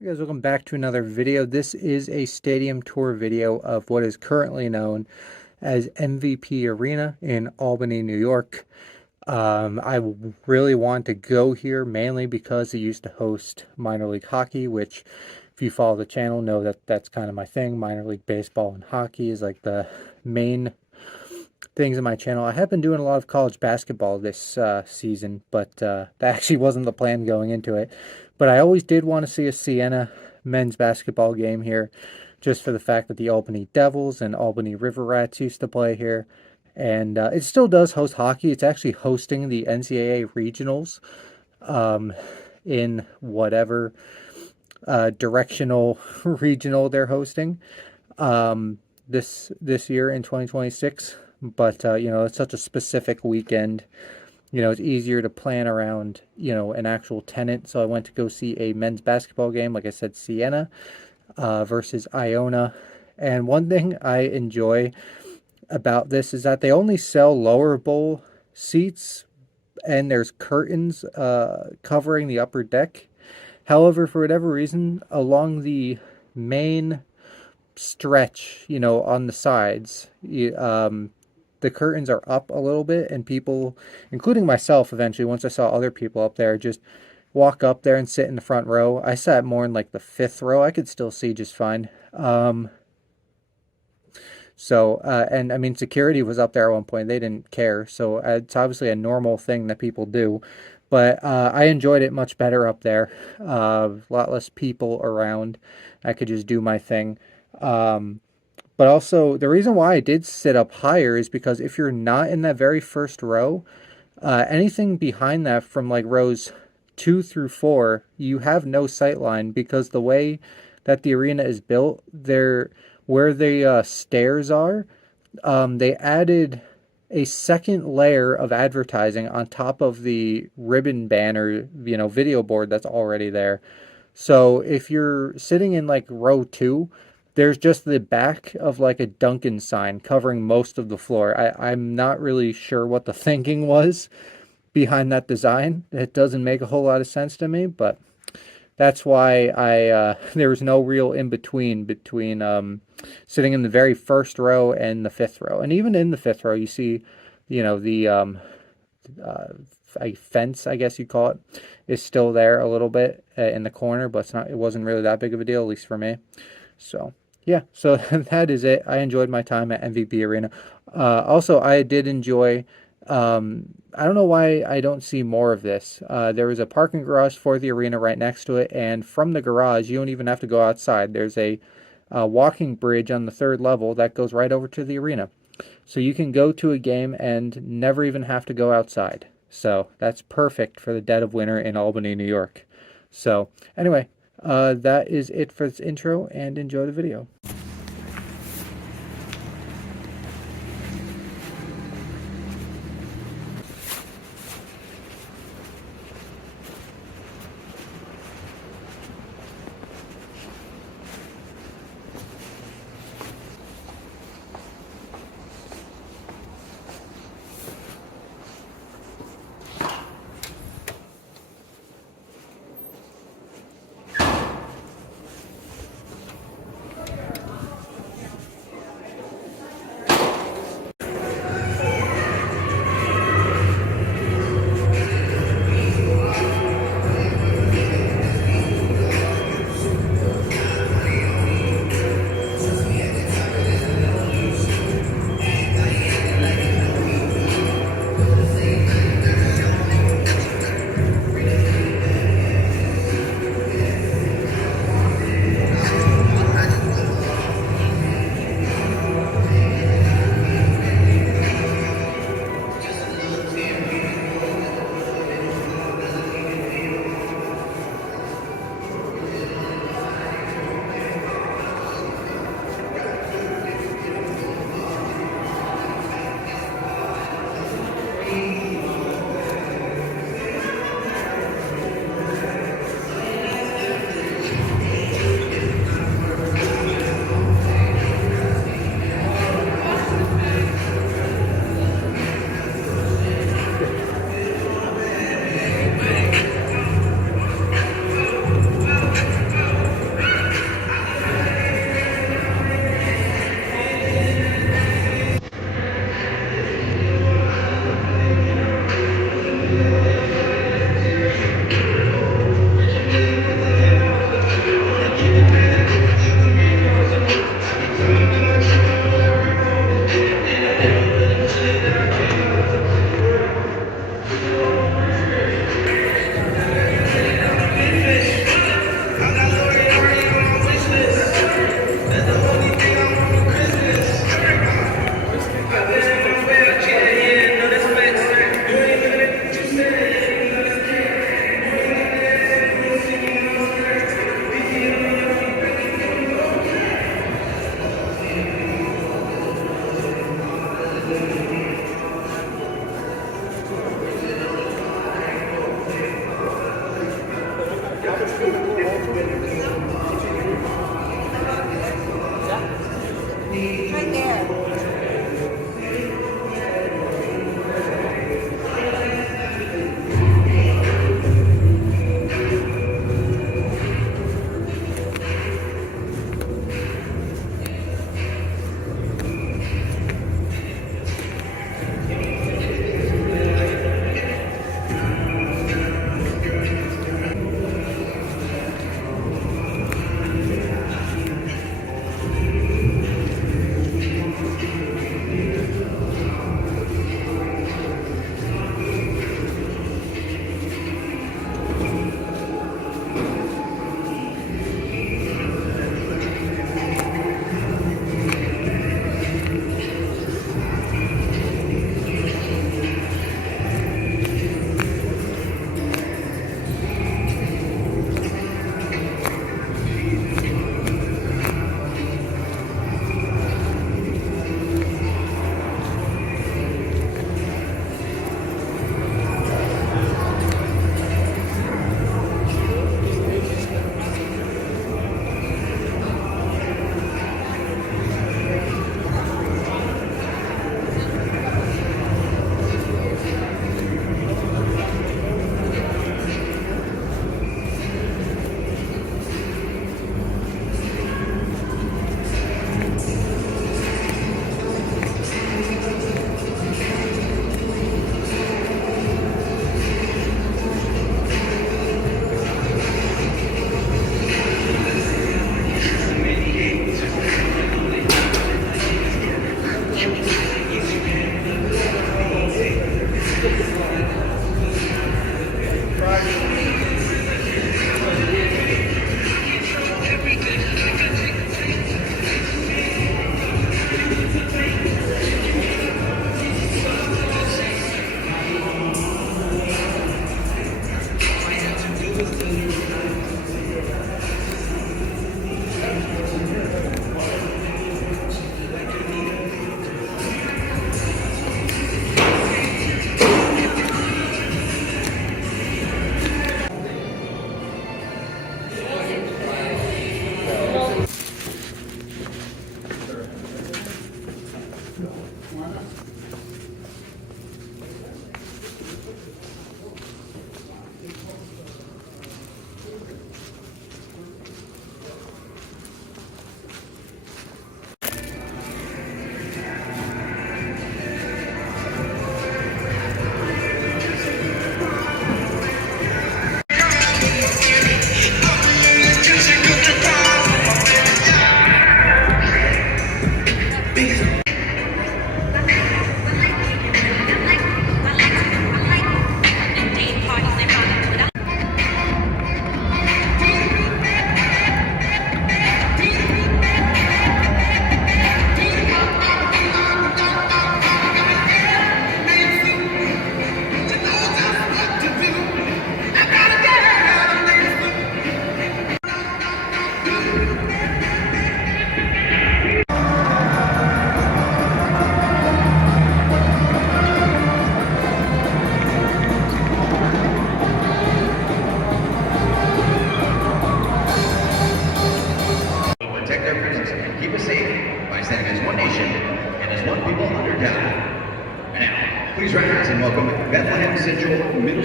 Hey guys, welcome back to another video. This is a stadium tour video of what is currently known as MVP Arena in Albany, New York. I really want to go here mainly because it used to host minor league hockey, which if you follow the channel know that that's kind of my thing. Minor league baseball and hockey is like the main things in my channel. I have been doing a lot of college basketball this season, but that actually wasn't the plan going into it. But I always did want to see a Siena men's basketball game here, just for the fact that the Albany Devils and Albany River Rats used to play here. And it still does host hockey. It's actually hosting the NCAA regionals in whatever directional regional they're hosting this year in 2026. But it's such a specific weekend. It's easier to plan around, an actual tenant. So I went to go see a men's basketball game, like I said, Siena versus Iona. And one thing I enjoy about this is that they only sell lower bowl seats, and there's curtains covering the upper deck. However, for whatever reason, along the main stretch, on the sides, the curtains are up a little bit, and people, including myself eventually, once I saw other people up there, just walk up there and sit in the front row. I sat more in like the fifth row. I could still see just fine. And I mean, security was up there at one point. They didn't care. So it's obviously a normal thing that people do. But I enjoyed it much better up there. A lot less people around. I could just do my thing. But also, the reason why I did sit up higher is because if you're not in that very first row, anything behind that from like rows 2 through 4, you have no sight line because the way that the arena is built, where the stairs are, they added a second layer of advertising on top of the ribbon banner, video board that's already there. So if you're sitting in like row 2, there's just the back of like a Dunkin' sign covering most of the floor. I'm not really sure what the thinking was behind that design. It doesn't make a whole lot of sense to me, but that's why there was no real in between sitting in the very first row and the fifth row. And even in the fifth row, you see, the a fence, I guess you call it, is still there a little bit in the corner, but it wasn't really that big of a deal, at least for me. So yeah, so that is it. I enjoyed my time at MVP Arena. Also, I did enjoy. I don't know why I don't see more of this. There was a parking garage for the arena right next to it, and from the garage, you don't even have to go outside. There's a walking bridge on the 3rd level that goes right over to the arena. So you can go to a game and never even have to go outside. So that's perfect for the dead of winter in Albany, New York. So anyway, that is it for this intro, and enjoy the video.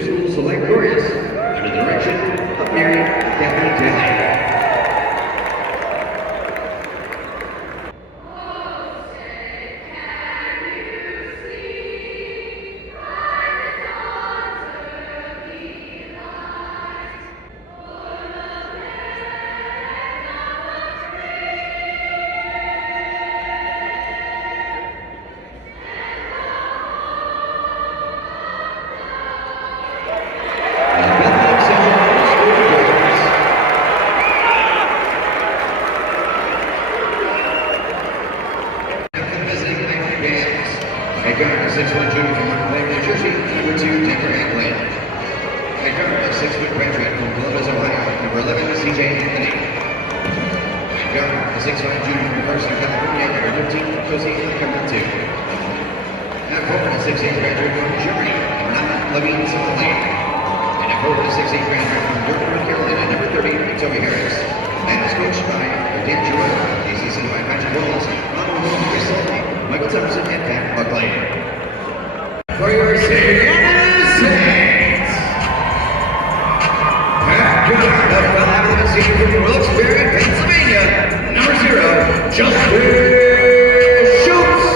School Select Chorus under the direction of Mary Daphne Taylor. Iona 6'1" junior from Albany, New Jersey, number 2, Denver, England. Iona, a 6-foot graduate from Columbus, Ohio, number 11, CJ Anthony. Iona, a 6'5" junior from Carson, California, number 13, Josie Kamantu. Nicole, a 6'8" graduate from Germany, number 9, Levine Somali. And Nicole, a 6'8" graduate from Durham, North Carolina, number 30, Victoria Harris. And is coached by Dan Giroux, ACC by Patrick Wallace, Ronald Wilson, Chris Sullivan, Michael Thompson, and Pat Buckley. For your Siena Saints, Pat Gunnar, the Philadelphia senior from Wilkes-Barre, Pennsylvania, number 0, Justin Schultz.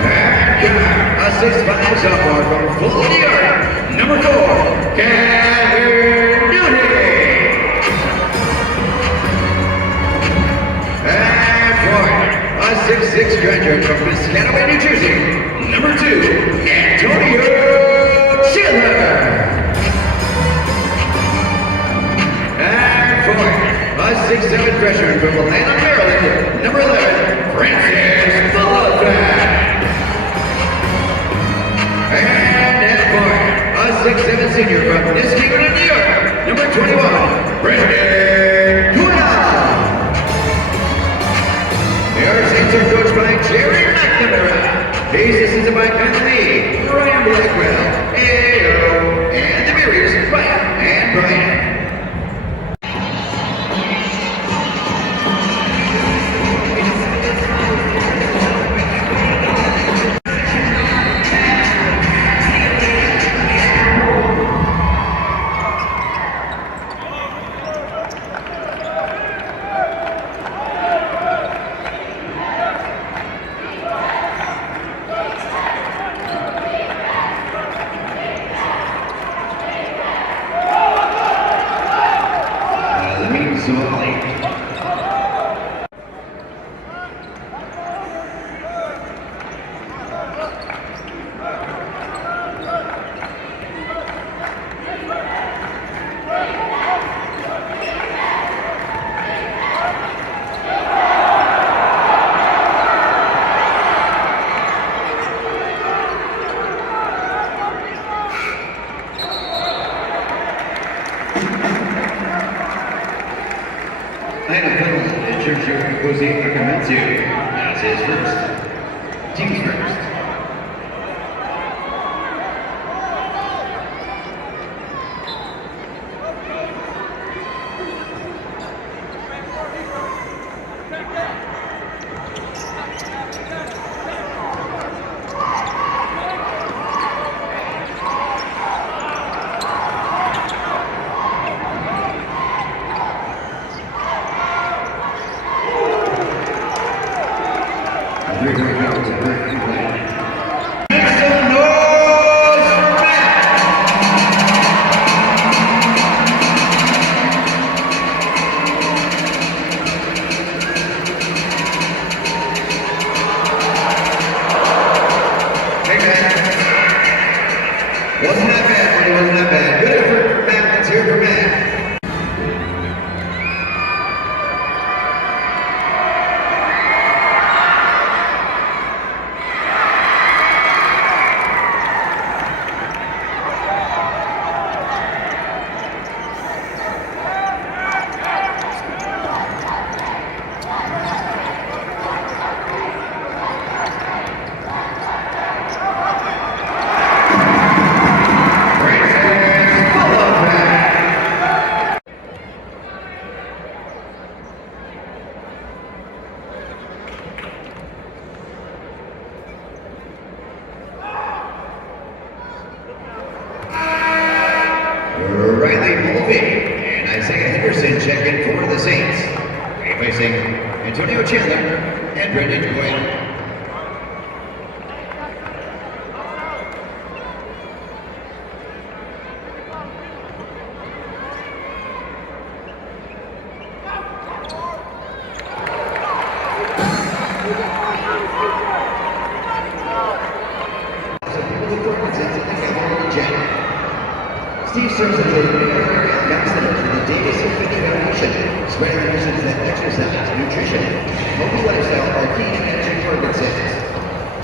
Pat Gunnar, a 6'5" sophomore from Fulton, New York, number 4, Kevin Newton. A 6'6" graduate from Piscataway, New Jersey, number 2, Antonio Schiller. And fourth, a 6'7" freshman from Atlanta, Maryland, number 11, Francis Bullifan. And at fourth, a 6'7" senior from Niskayuna, New York, number 21, Brendan Quinal. Our Saints are coached by Jerry McNamara. He's assisted by Pat Lee, Ryan Blackwell, Ayo, and the Barriers, Ryan and Brian. Iona College Saints Jose Akamatsu as his first. Team's first. Wasn't that bad, buddy, wasn't that bad. Good effort, Matt. Let's hear it for Matt. Francis facing Antonio Chandler and Brendan Boyd. Steve serves as the ambassador for the Davis and Finch Foundation, spreading the message that exercise, nutrition, and healthy lifestyle are key to managing Parkinson's.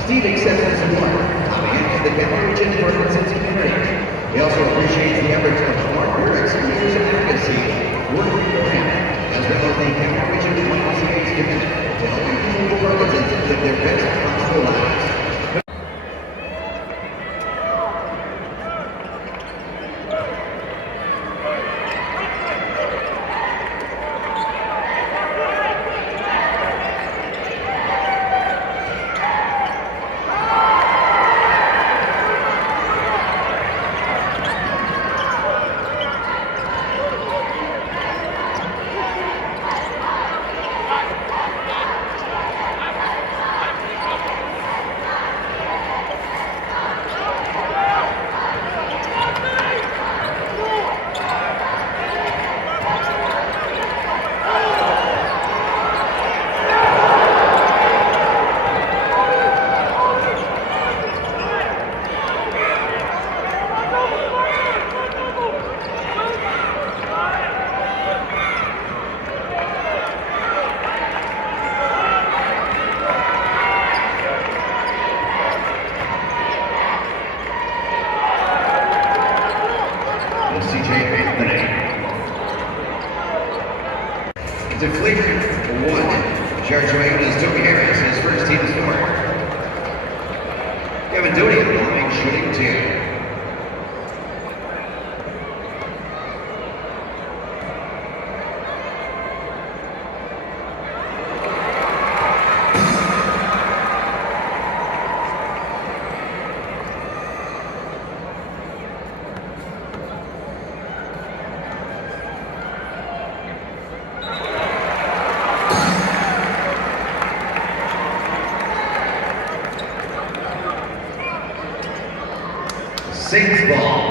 Steve accepts his award on behalf of the Capital Region Parkinson's community. He also appreciates the efforts of Mark Burris and years of advocacy working for him, as well as the Capital Region YMCA's commitment to helping people with Parkinson's live their best possible lives. Deflated for one. Charge Iona's Toby Harris, his first team score. Kevin Doty on the line, shooting two. Saints ball.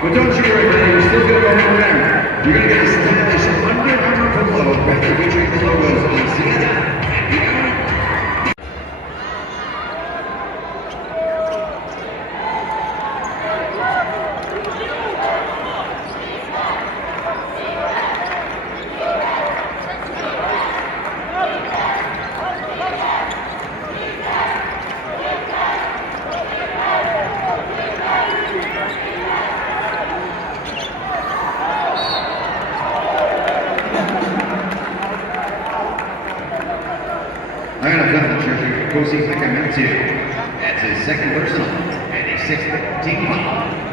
But don't you worry, buddy, you're still going to go home winner. You're going to get a stylish Under Armour polo proudly featuring the logos of Siena and Iona. Iona College jersey, Kosi Sakamatsu. That's his second personal and his sixth team foul.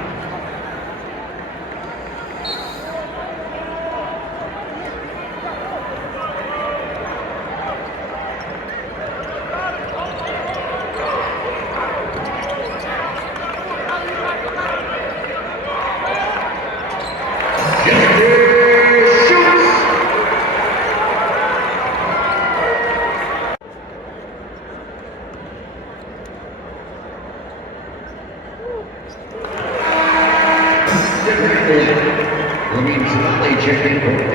Roaming slightly checking for the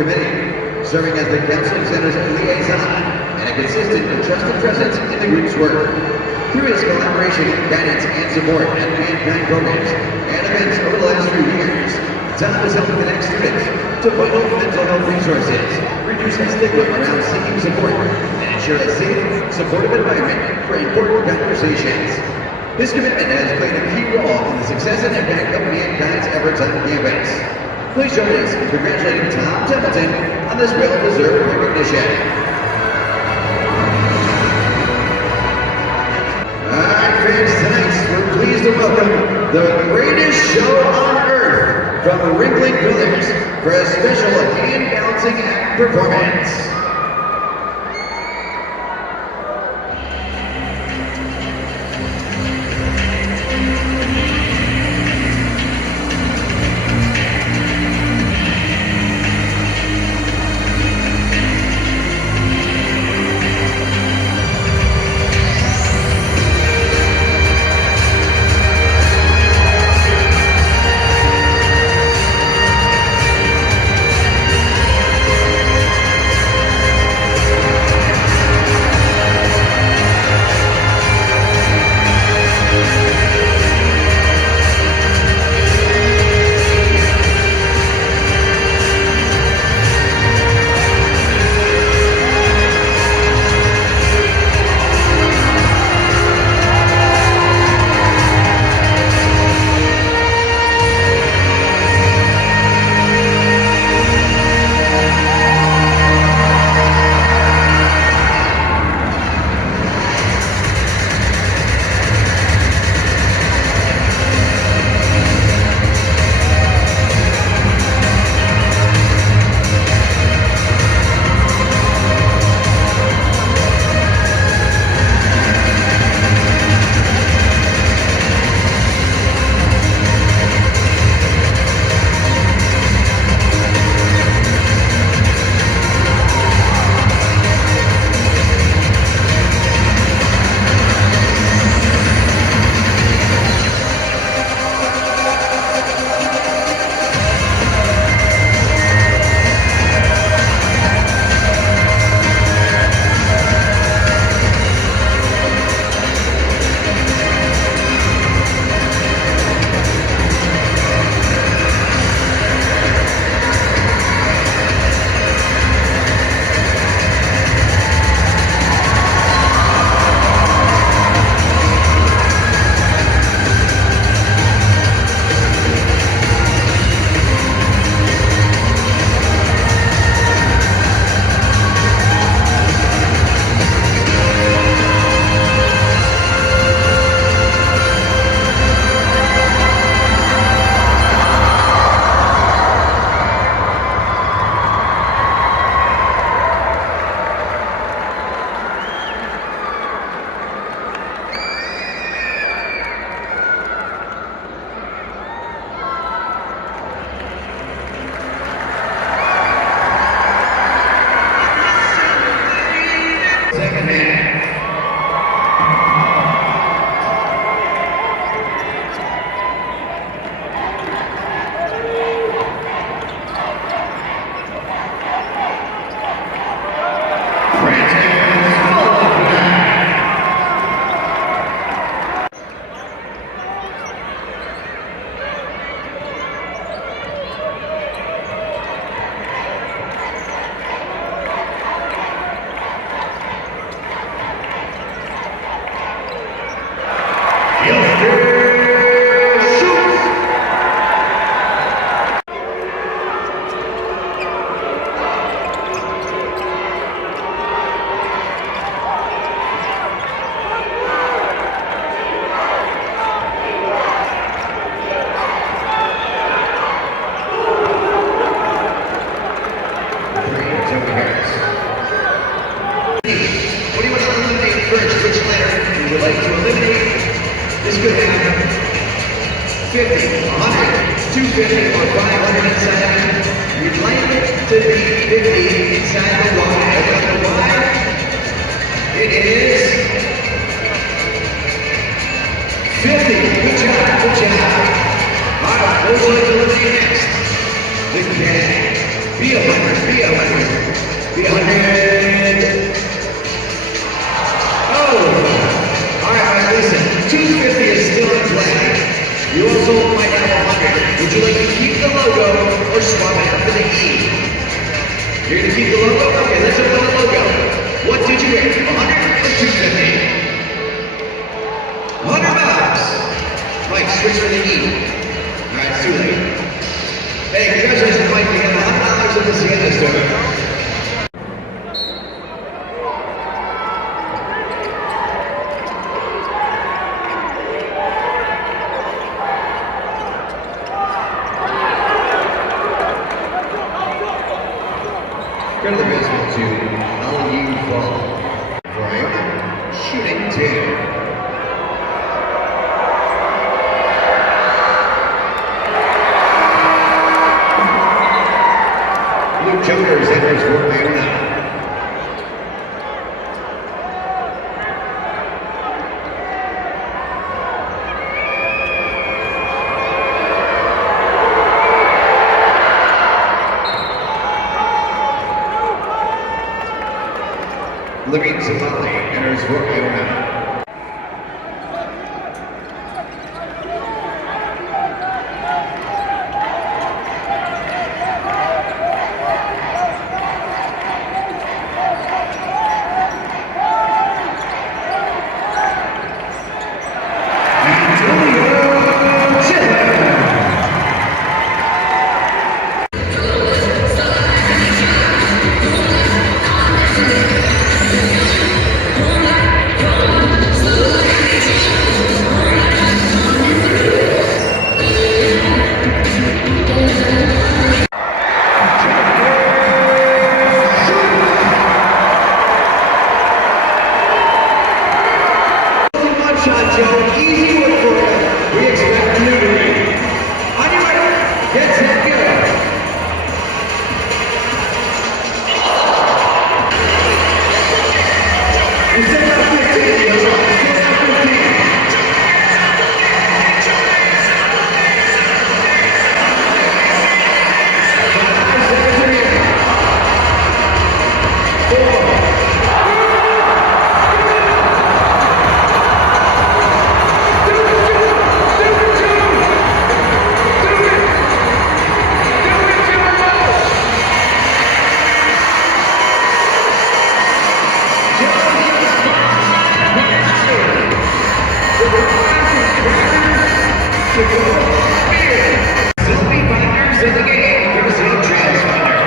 Committee, serving as the Counseling Center's liaison and a consistent and trusted presence in the group's work. Through his collaboration, guidance, and support at Mankind programs and events over the last few years, Tom has helped connect students to vital mental health resources, reduce the stigma around seeking support, and ensure a safe, supportive environment for important conversations. This commitment has played a key role in the success and impact of Mankind's efforts on campus. Please join us in congratulating Tom Templeton on this well-deserved recognition. Alright, fans, tonight we're pleased to welcome the greatest show on earth from the Ringling Brothers for a special hand balancing act performance. 50, 100, 250, or 500 inside. You'd like to be 50 inside the Y. Open up the Y. It is 50. Good job, good job. All right, those are the eliminate next. The cat. Be 100, be 100, be 100. Oh! All right, listen. 250 is still in play. You also might have 100. Would you like to keep the logo or swap it out for the E? You're going to keep the logo? Okay, let's open the logo. What did you rate? 100 or 250? 100 bucks. Mike, switch for the E. All right, it's too late. Hey, congratulations, Mike. We have $100 at the Siena store. Go to the baseball to LU Fall. For Iona, shooting 2. Luke Jokers enters for Iona. Living Somali enters for Iona. Easy work for you. We expect you to be. On your right, get set, go. You set up 15, you set up 15. Selfie finders of the game. Give us a little trials finder.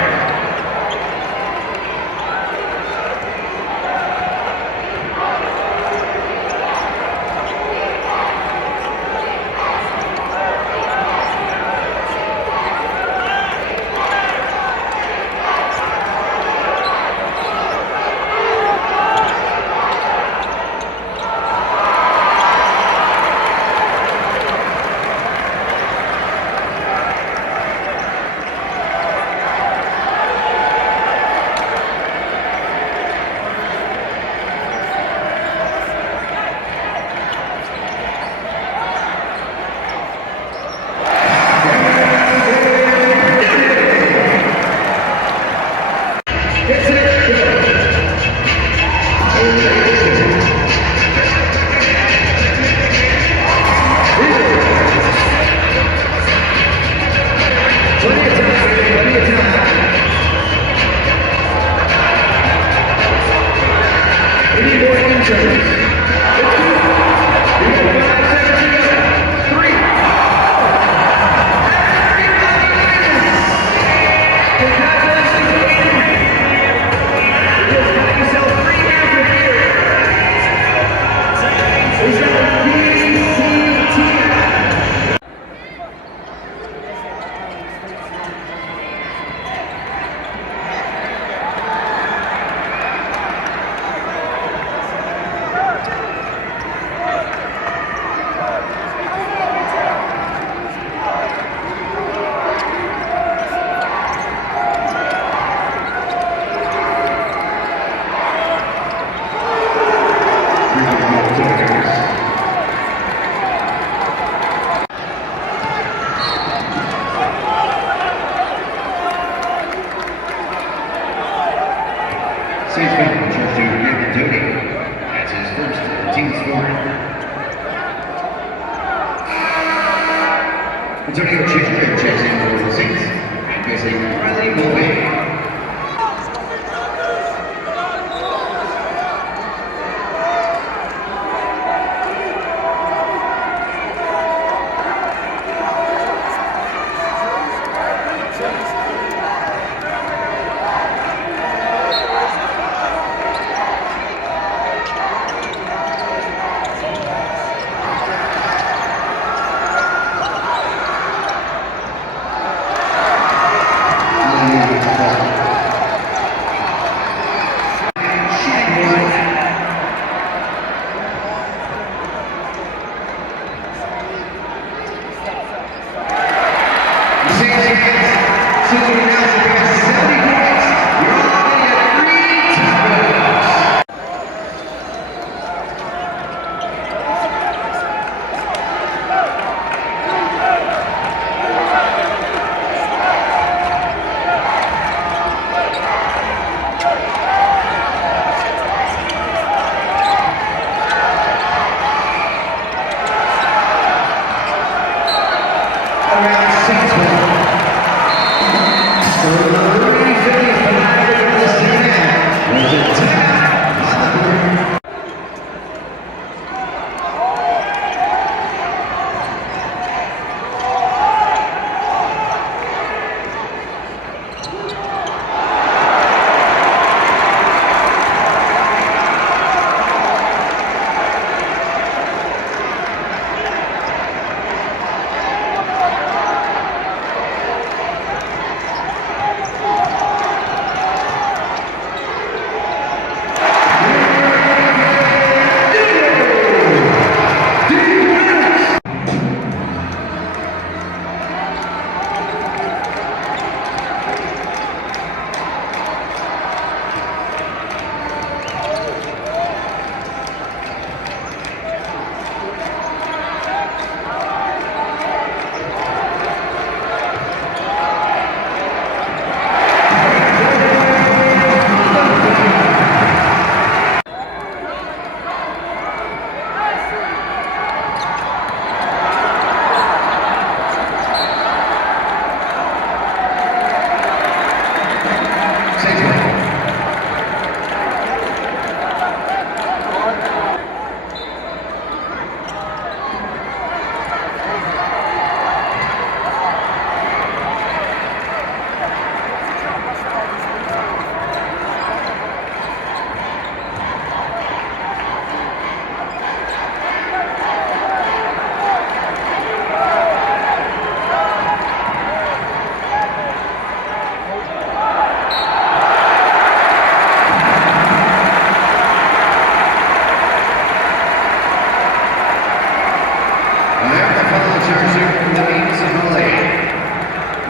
Antonio Chandler checks in for the Saints, and missing Riley Mulvey.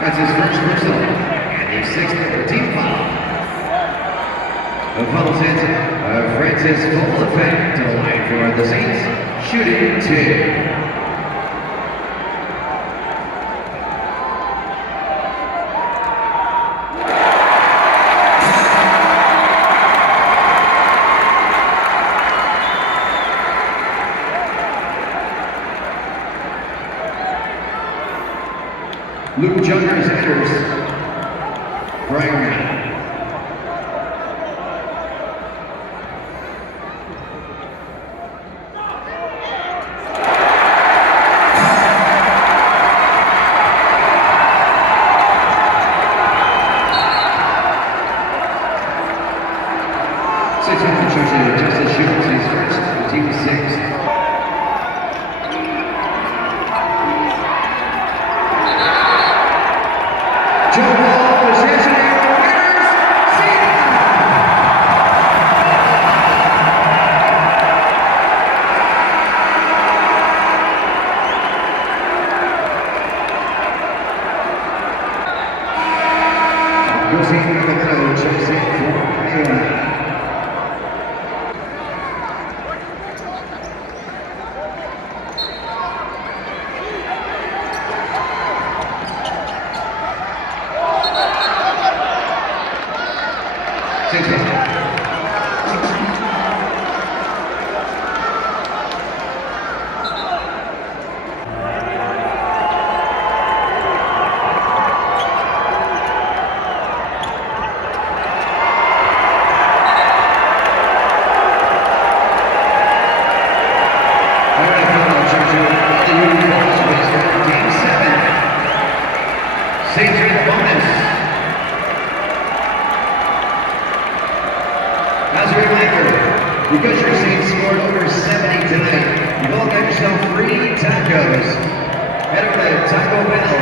That's his first personal and his sixth team foul. The foul sends Francis full effect to the line for the Saints, shooting two. Luke Junkers enters. Brian. Justice shoots his first, team six. Joe Ball, possession, winners, Siena. Goes in the middle, checks in for Iona. Because your Saints scored over 70 tonight, you've all got yourself free tacos. Head over to Taco Bell.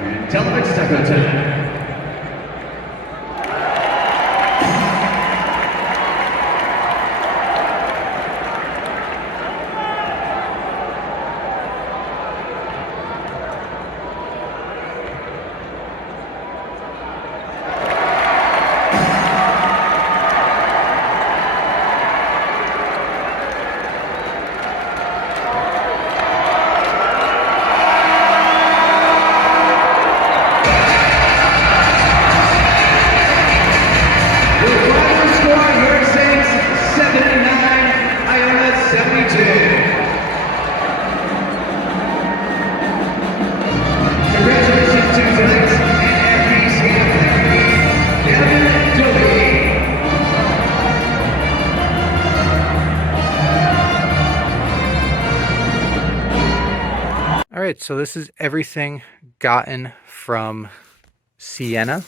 And tell them it's taco time. All right, so this is everything gotten from Siena.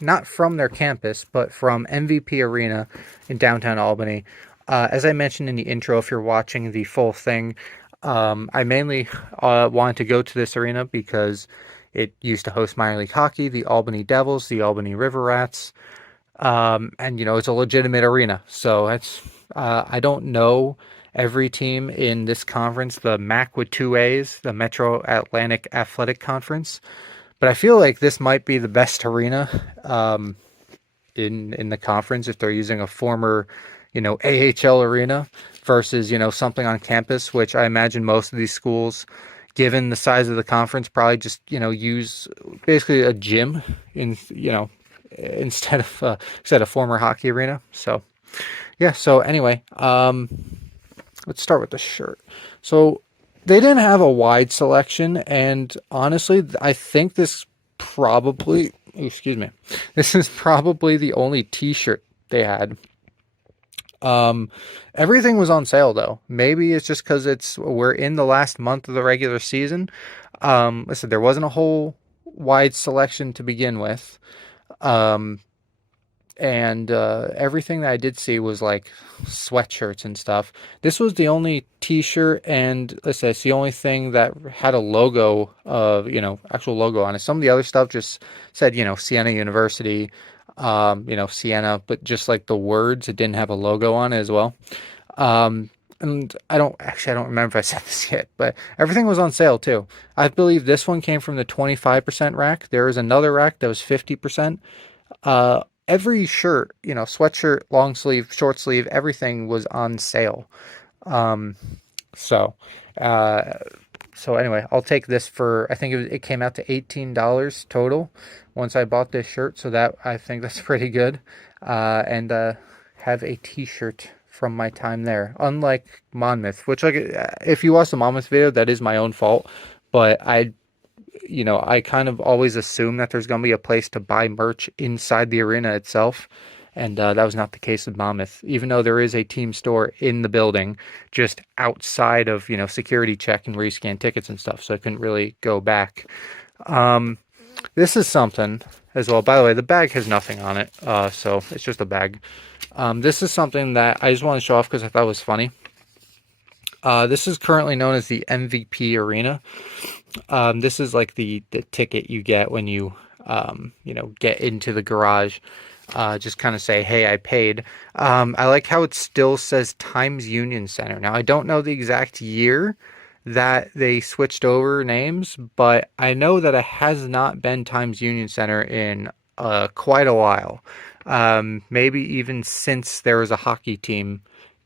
Not from their campus, but from MVP Arena in downtown Albany. As I mentioned in the intro, if you're watching the full thing, I mainly wanted to go to this arena because it used to host minor league hockey, the Albany Devils, the Albany River Rats, and it's a legitimate arena. So I don't know every team in this conference, the MAAC with two A's, the Metro Atlantic Athletic Conference. But I feel like this might be the best arena in the conference if they're using a former, AHL arena versus, something on campus, which I imagine most of these schools, given the size of the conference, probably just, use basically a gym instead of a former hockey arena. So yeah, so anyway, let's start with the shirt. So they didn't have a wide selection, and honestly, I think this is probably the only t-shirt they had. Everything was on sale though. Maybe it's just because we're in the last month of the regular season. Listen, there wasn't a whole wide selection to begin with. And everything that I did see was like sweatshirts and stuff. This was the only t-shirt, and listen, it's the only thing that had a logo actual logo on it. Some of the other stuff just said, Siena University, Siena, but just like the words, it didn't have a logo on it as well. And I don't remember if I said this yet, but everything was on sale too. I believe this one came from the 25% rack. There was another rack that was 50%. Every shirt, sweatshirt, long sleeve, short sleeve, everything was on sale. So anyway, I'll take this for, I think it came out to $18 total once I bought this shirt. So I think that's pretty good. And have a t-shirt from my time there. Unlike Monmouth, which if you watch the Monmouth video, that is my own fault. But I kind of always assume that there's going to be a place to buy merch inside the arena itself. And that was not the case with Monmouth, even though there is a team store in the building, just outside of, security check and where you scan tickets and stuff. So I couldn't really go back. This is something as well. By the way, the bag has nothing on it. So it's just a bag. This is something that I just want to show off because I thought it was funny. This is currently known as the MVP Arena. This is like the ticket you get when you, get into the garage. Just kind of say, hey, I paid. I like how it still says Times Union Center. Now, I don't know the exact year that they switched over names, but I know that it has not been Times Union Center in quite a while. Maybe even since there was a hockey team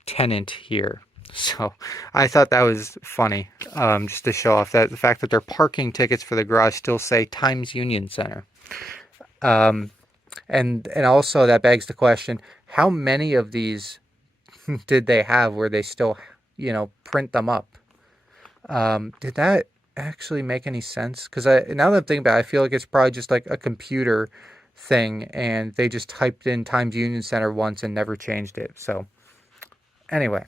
tenant here. So I thought that was funny, just to show off that the fact that their parking tickets for the garage still say Times Union Center. And also that begs the question, how many of these did they have where they still, print them up? Did that actually make any sense? Because now that I'm thinking about it, I feel like it's probably just like a computer thing, and they just typed in Times Union Center once and never changed it. So anyway,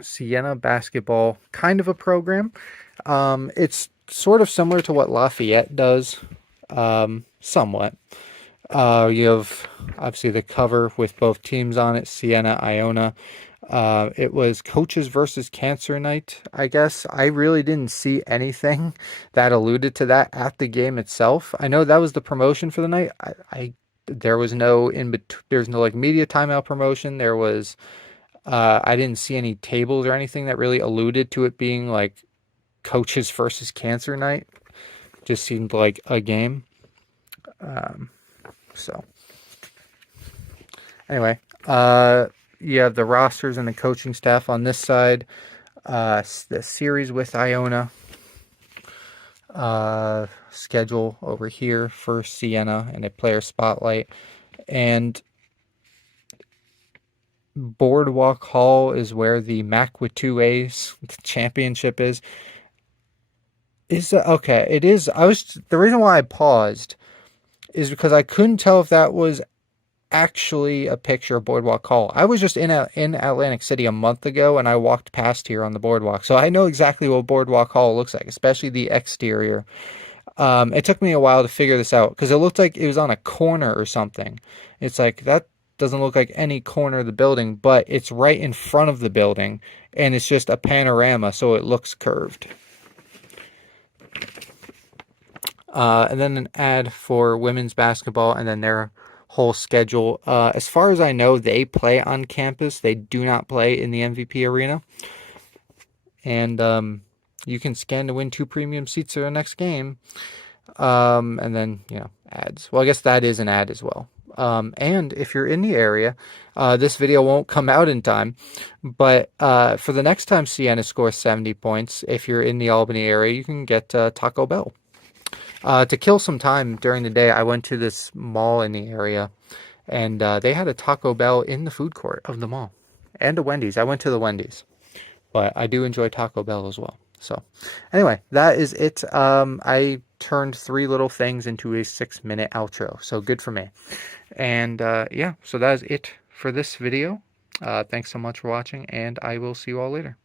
Siena basketball, kind of a program. It's sort of similar to what Lafayette does, somewhat. You have obviously the cover with both teams on it, Siena, Iona. It was coaches versus cancer night, I guess. I really didn't see anything that alluded to that at the game itself. I know that was the promotion for the night. There was no there's no like media timeout promotion. There was I didn't see any tables or anything that really alluded to it being like coaches versus cancer night. Just seemed like a game. Um, so anyway, you have the rosters and the coaching staff on this side. The series with Iona. Schedule over here for Siena and a player spotlight. And Boardwalk Hall is where the MAAC with two A's championship is. Okay? It is. The reason why I paused is because I couldn't tell if that was actually a picture of Boardwalk Hall. I was just in Atlantic City a month ago, and I walked past here on the boardwalk, so I know exactly what Boardwalk Hall looks like, especially the exterior. It took me a while to figure this out because it looked like it was on a corner or something. It's like that doesn't look like any corner of the building, but it's right in front of the building, and it's just a panorama, so it looks curved. And then an ad for women's basketball, and then their whole schedule. As far as I know, they play on campus. They do not play in the MVP arena. And you can scan to win 2 premium seats for the next game. And then, ads. Well, I guess that is an ad as well. And if you're in the area, this video won't come out in time, but for the next time Siena scores 70 points, if you're in the Albany area, you can get Taco Bell. To kill some time during the day, I went to this mall in the area, and they had a Taco Bell in the food court of the mall, and a Wendy's. I went to the Wendy's, but I do enjoy Taco Bell as well. So anyway, that is it. I turned 3 little things into a 6-minute outro, so good for me. And yeah, so that is it for this video. Thanks so much for watching, and I will see you all later.